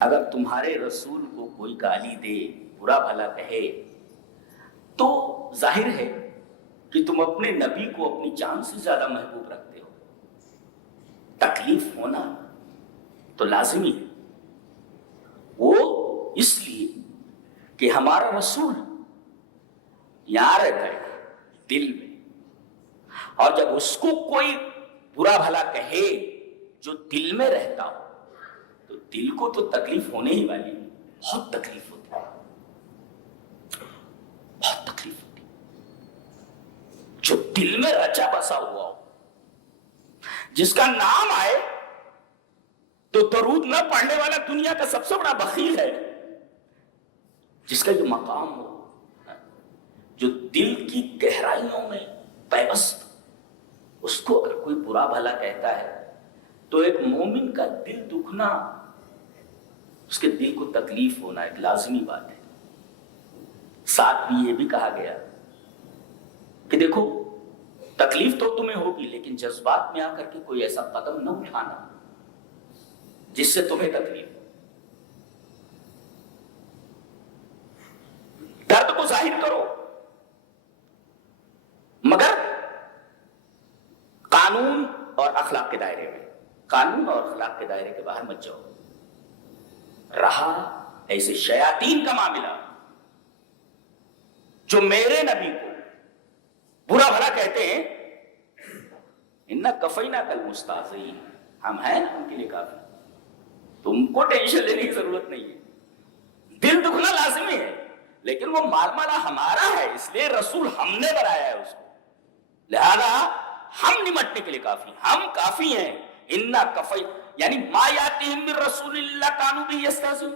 اگر تمہارے رسول کو کوئی گالی دے، برا بھلا کہے، تو ظاہر ہے کہ تم اپنے نبی کو اپنی جان سے زیادہ محبوب رکھتے ہو۔ تکلیف ہونا تو لازمی ہے، وہ اس لیے کہ ہمارا رسول یہاں رہتا ہے دل میں، اور جب اس کو کوئی برا بھلا کہے جو دل میں رہتا ہو تو دل کو تو تکلیف ہونے ہی والی ہے، بہت تکلیف ہوتی ہے، بہت تکلیف ہوتی ہے۔ جو دل میں رچا بسا ہوا ہو، جس کا نام آئے تو درود نہ پڑھنے والا دنیا کا سب سے بڑا بخیل ہے، جس کا یہ مقام ہو، جو دل کی گہرائیوں میں پیوست، اس کو اگر کوئی برا بھلا کہتا ہے تو ایک مومن کا دل دکھنا، اس کے دل کو تکلیف ہونا ایک لازمی بات ہے۔ ساتھ بھی یہ بھی کہا گیا کہ دیکھو تکلیف تو تمہیں ہوگی، لیکن جذبات میں آ کر کے کوئی ایسا قدم نہ اٹھانا جس سے تمہیں تکلیف ہو۔ درد کو ظاہر کرو، مگر قانون اور اخلاق کے دائرے میں، قانون اور اخلاق کے دائرے کے باہر مت جاؤ۔ رہا ایسے شیاطین کا معاملہ جو میرے نبی کو برا بھلا کہتے ہیں، اِنَّا كَفَيْنَاكَ الْمُسْتَهْزِئِينَ، ہم ہیں نا ان کے لیے کافی، تم کو ٹینشن لینے کی ضرورت نہیں ہے۔ دل دکھنا لازمی ہے، لیکن وہ مارمانا ہمارا ہے، اس لیے رسول ہم نے بنایا ہے اس کو، لہذا ہم نمٹنے کے لیے کافی، ہم کافی ہیں۔ اِنَّا كَفَيْنَاكَ یعنی ما یاتیہم من رسول اللہ کانوا بہ یستہزئون،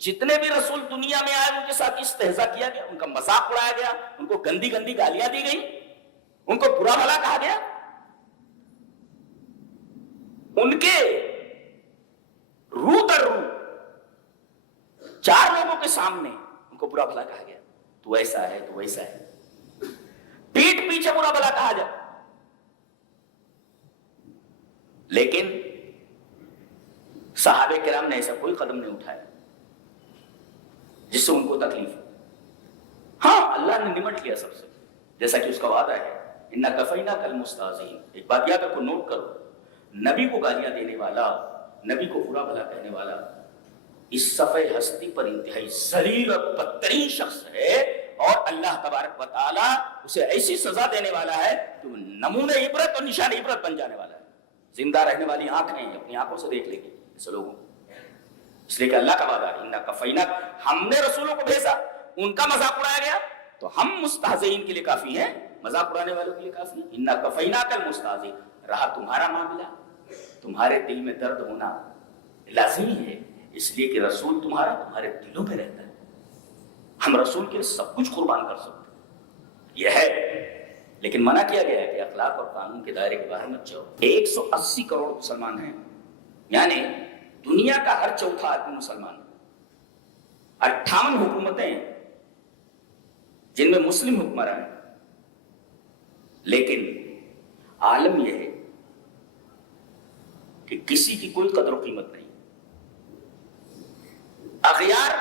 جتنے بھی رسول دنیا میں آئے ان کے ساتھ استہزاء کیا گیا، ان کا مذاق اڑایا گیا، ان کو گندی گندی گالیاں دی گئی، ان کو برا بھلا کہا گیا، ان کے روح در روح چار لوگوں کے سامنے ان کو برا بھلا کہا گیا، تو ایسا ہے تو ویسا ہے، پیٹ پیچھے برا بھلا کہا جائے، لیکن صحابہ کرام نے ایسا کوئی قدم نہیں اٹھایا جس سے ان کو تکلیف ہو۔ ہاں اللہ نے نمٹ لیا سب سے، جیسا کہ اس کا وعدہ ہے، اِنَّا كَفَيْنَاكَ الْمُسْتَهْزِئِينَ۔ ایک بات یاد رکھو، نوٹ کرو، نبی کو گالیاں دینے والا، نبی کو برا بھلا کہنے والا اس صفحہ ہستی پر انتہائی ذلیل اور بدترین شخص ہے، اور اللہ تبارک و تعالی اسے ایسی سزا دینے والا ہے کہ وہ نمونہ عبرت اور نشان عبرت بن جانے والا ہے۔ زندہ رہنے والی آنکھیں اپنی آنکھوں سے دیکھ لیں گے ایسے لوگوں، اس لیے کہ اللہ کا وعدہ ہے، اِنَّا كَفَيْنَاكَ، ہم نے رسولوں کو بھیجا، ان کا مذاق اڑایا گیا تو ہم مستہزئین کے لیے کافی ہیں، مذاق اڑانے والوں کے لیے کافی ہیں۔ اِنَّا كَفَيْنَاكَ الْمُسْتَهْزِئِينَ۔ رہا تمہارا معاملہ، تمہارے دل میں درد ہونا لازمی ہے، اس لیے کہ رسول تمہارے دلوں میں رہتا ہے، ہم رسول کے لیے سب کچھ قربان کر سکتے ہیں، یہ ہے، لیکن منع کیا گیا ہے کہ اخلاق اور قانون کے دائرے کے باہر مت جاؤ۔ 180 کروڑ مسلمان ہیں، یعنی دنیا کا ہر چوتھا آدمی مسلمان ہے، 58 حکومتیں جن میں مسلم حکمران ہیں، لیکن عالم یہ ہے کہ کسی کی کوئی قدر و قیمت نہیں، اغیار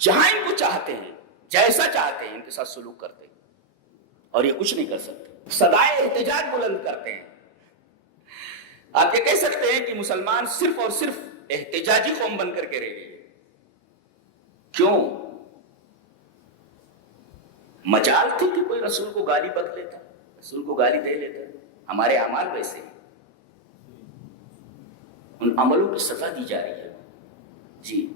جہاں ان کو چاہتے ہیں، جیسا چاہتے ہیں ان کے ساتھ سلوک کرتے ہیں، اور یہ کچھ نہیں کر سکتے، صدائے احتجاج بلند کرتے ہیں۔ آپ یہ کہہ سکتے ہیں کہ مسلمان صرف اور صرف احتجاجی قوم بن کر کے رہ گئے، کیوں؟ مجال تھی کہ کوئی رسول کو گالی بک لیتا، رسول کو گالی دے لیتا، ہمارے اعمال ویسے ہیں، ان عملوں کی سزا دی جا رہی ہے۔ جی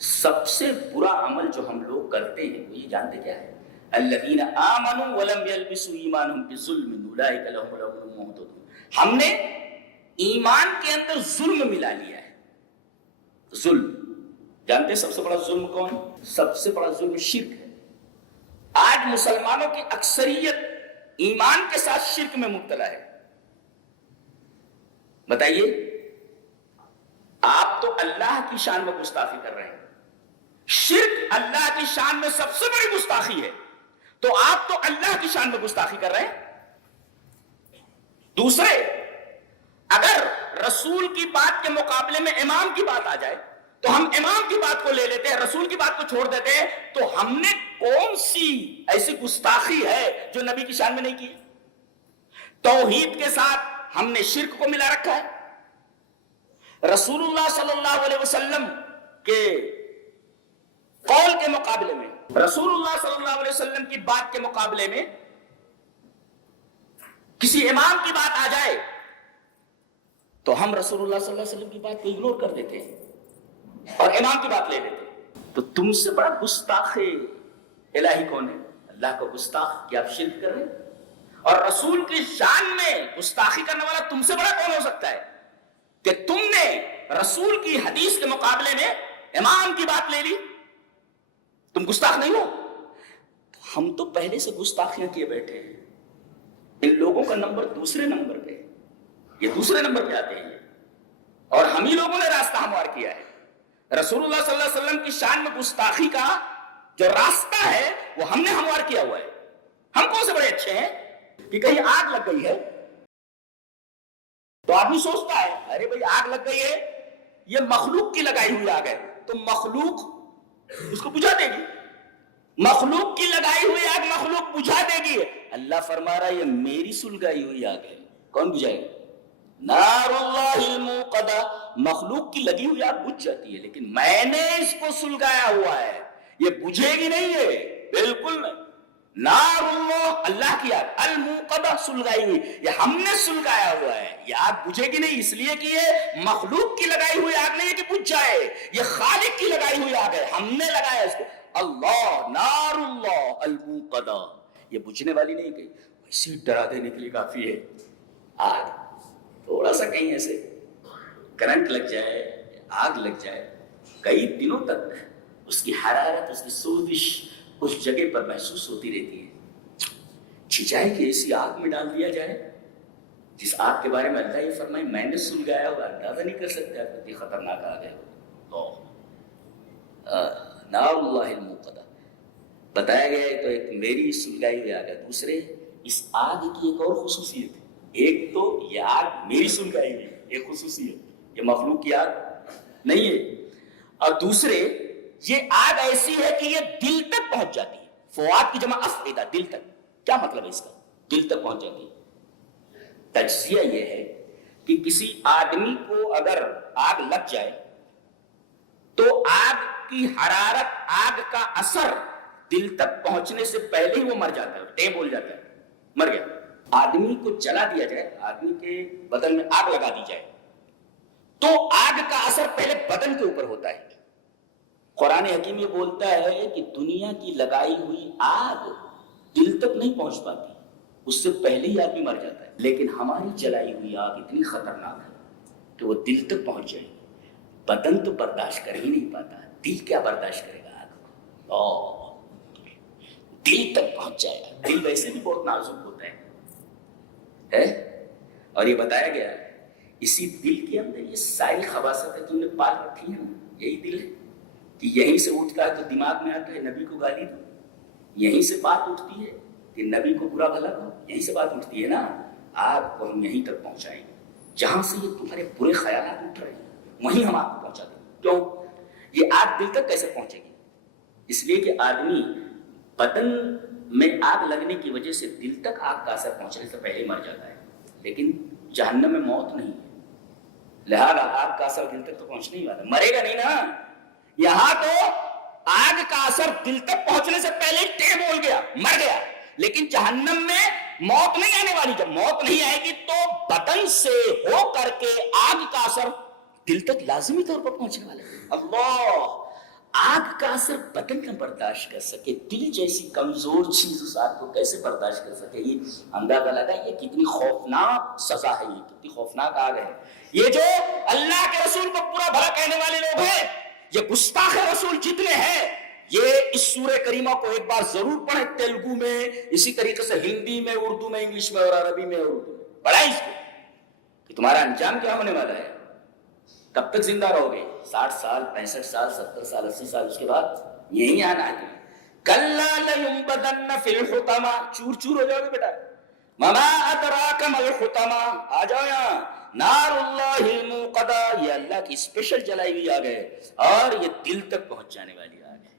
سب سے برا عمل جو ہم لوگ کرتے ہیں وہ یہ جانتے کیا ہے؟ الذین آمنوا ولم یلبسوا ایمانہم بظلم اولئک لہم الامن وہم مہتدون۔ ہم نے ایمان کے اندر ظلم ملا لیا ہے، ظلم جانتے ہیں سب سے بڑا ظلم کون؟ سب سے بڑا ظلم شرک ہے۔ آج مسلمانوں کی اکثریت ایمان کے ساتھ شرک میں مبتلا ہے۔ بتائیے، آپ تو اللہ کی شان میں گستاخی کر رہے ہیں، شرک اللہ کی شان میں سب سے بڑی گستاخی ہے، تو آپ تو اللہ کی شان میں گستاخی کر رہے ہیں۔ دوسرے، اگر رسول کی بات کے مقابلے میں امام کی بات آ جائے تو ہم امام کی بات کو لے لیتے ہیں، رسول کی بات کو چھوڑ دیتے ہیں، تو ہم نے کون سی ایسی گستاخی ہے جو نبی کی شان میں نہیں کی؟ توحید کے ساتھ ہم نے شرک کو ملا رکھا ہے۔ رسول اللہ صلی اللہ علیہ وسلم کے قول کے مقابلے میں، رسول اللہ صلی اللہ علیہ وسلم کی بات کے مقابلے میں کسی امام کی بات آ جائے تو ہم رسول اللہ صلی اللہ علیہ وسلم کی بات کو اگنور کر دیتے ہیں اور امام کی بات لے لیتے ہیں۔ تو تم سے بڑا گستاخ الہی کون ہے؟ اللہ کو گستاخ کہ آپ شرک کر رہے ہیں؟ اور رسول کی شان میں گستاخی کرنے والا تم سے بڑا کون ہو سکتا ہے کہ تم نے رسول کی حدیث کے مقابلے میں امام کی بات لے لی؟ تم گستاخ نہیں ہو؟ ہم تو پہلے سے گستاخیاں کیے بیٹھے ہیں، ان لوگوں کا نمبر دوسرے نمبر پہ، یہ دوسرے نمبر پہ آتے ہیں، اور ہم ہی لوگوں نے راستہ ہموار کیا ہے۔ رسول اللہ صلی اللہ علیہ وسلم کی شان میں گستاخی کا جو راستہ ہے وہ ہم نے ہموار کیا ہوا ہے۔ ہم کون سے بڑے اچھے ہیں کہ کہیں آگ لگ گئی ہے تو آدمی سوچتا ہے ارے بھائی آگ لگ گئی ہے، یہ مخلوق کی لگائی ہوئی آگ ہے، تو مخلوق اس کو بجھا دے گی، مخلوق کی لگائی ہوئی آگ مخلوق بجھا دے گی۔ اللہ فرما رہا ہے یہ میری سلگائی ہوئی آگ ہے، کون بجھائے گا؟ نار اللہ الموقدہ، مخلوق کی لگی ہوئی آگ بجھ جاتی ہے، لیکن میں نے اس کو سلگایا ہوا ہے، یہ بجھے گی نہیں، ہے بالکل نہیں۔ نار اللہ، اللہ کی آگ، الموقدہ سلگائی ہوئی، یہ ہم نے سلگایا ہوا ہے، یہ آگ بجھے گی نہیں، اس لیے کہ یہ مخلوق کی لگائی ہوئی آگ نہیں ہے کہ بجھ جائے، یہ خالق کی لگائی ہوئی آگ ہے، ہم نے لگایا اس کو۔ اللہ، نار اللہ الموقدہ، یہ بجھنے والی نہیں، کہ اسی ڈرا دینے کے لیے کافی ہے آگ۔ تھوڑا سا کہیں ایسے کرنٹ لگ جائے، آگ لگ جائے، کئی دنوں تک اس کی حرارت، اس کی سوزش اس جگہ پر محسوس ہوتی رہتی ہے۔ چھچائے کہ ایسی آگ میں ڈال دیا جائے جس آگ کے بارے میں اللہ یہ فرمائے میں نے سلگایا ہوگا، اندازہ نہیں کر سکتے آپ کتنی خطرناک آگ ہے وہ۔ نار اللہ الموقدہ بتایا گیا ہے، تو ایک میری سلگائی ہوئی آگ ہے، دوسرے اس آگ کی ایک اور خصوصیت ہے، ایک تو یہ آگ میری سلگائی ہوئی ایک خصوصیت، یہ مخلوق کی آگ نہیں ہے، اور دوسرے یہ آگ ایسی ہے کہ یہ دل تک پہنچ جاتی ہے۔ فؤاد کی جمع افئدہ، دل تک۔ کیا مطلب ہے اس کا؟ دل تک پہنچ جاتی ہے۔ تجزیہ یہ ہے کہ کسی آدمی کو اگر آگ لگ جائے تو آگ کی حرارت، آگ کا اثر دل تک پہنچنے سے پہلے ہی وہ مر جاتا ہے، ٹیم بول جاتا ہے، مر گیا۔ آدمی کو جلا دیا جائے، آدمی کے بدن میں آگ لگا دی جائے تو آگ کا اثر پہلے بدن کے اوپر ہوتا ہے۔ قرآن حکیم یہ بولتا ہے کہ دنیا کی لگائی ہوئی آگ دل تک نہیں پہنچ پاتی، اس سے پہلے ہی آدمی مر جاتا ہے، لیکن ہماری جلائی ہوئی آگ اتنی خطرناک ہے کہ وہ دل تک پہنچ جائے گی۔ بدن تو برداشت کر ہی نہیں پاتا، دل کیا برداشت کرے گا آگ؟ دل تک پہنچ جائے گا۔ دل ویسے بھی بہت نازک ہوتا ہے، اور یہ بتایا گیا ہے اسی دل کے اندر یہ ساری خباثتیں تم نے پال رکھی ہیں، یہی دل ہے کہ یہیں سے اٹھتا ہے تو دماغ میں آتا ہے نبی کو گالی دو، یہیں سے بات اٹھتی ہے کہ نبی کو برا بھلا کہو، یہیں سے بات اٹھتی ہے نا۔ آگ کو ہم یہیں تک پہنچائیں گے، جہاں سے یہ تمہارے برے خیالات اٹھ رہے ہیں وہیں ہم آپ کو پہنچا دیں گے۔ کیوں؟ یہ آگ دل تک کیسے پہنچے گی؟ اس لیے کہ آدمی بدن میں آگ لگنے کی وجہ سے دل تک آگ کا اثر پہنچنے سے پہلے مر جاتا ہے، لیکن جہنم میں موت نہیں ہے، لہذا آگ کا اثر دل تک تو پہنچنے ہی والا، مرے گا نہیں نا۔ یہاں تو آگ کا اثر دل تک پہنچنے سے پہلے ٹیم بول گیا، مر گیا، لیکن جہنم میں موت نہیں آنے والی۔ جب موت نہیں آئے گی تو بدن سے ہو کر کے آگ کا اثر دل تک لازمی طور پر پہنچنے والا ہے۔ اللہ، آگ کا اثر بدن کا برداشت کر سکے، دل جیسی کمزور چیز اس آگ کو کیسے برداشت کر سکے؟ یہ اندازہ لگا یہ کتنی خوفناک سزا ہے، یہ کتنی خوفناک آگ ہے۔ یہ جو اللہ کے رسول کو برا بھلا کہنے والے لوگ ہیں، یہ گستاخ رسول جتنے ہیں، یہ اس سورہ کریمہ کو ایک بار ضرور پڑھیں، تیلگو میں، اسی طریقے سے ہندی میں، اردو میں، انگلش میں اور عربی میں اور اردو میں پڑھیں اس کو کہ تمہارا انجام کیا ہونے والا ہے، کب تک زندہ رہو گے، 60 سال، 65 سال، 70 سال، 80 سال، اس کے بعد یہی آنا ہے۔ کَلَّا لَيُنبَذَنَّ فِي الْحُطَمَةِ، چور چور ہو جاؤ گے بیٹا، وما ادراک ما الحطمہ، آ جاؤ یہاں، نار اللہ الموقدہ، یہ اللہ کی اسپیشل جلائی ہوئی آگ ہے، اور یہ دل تک پہنچ جانے والی آگ ہے۔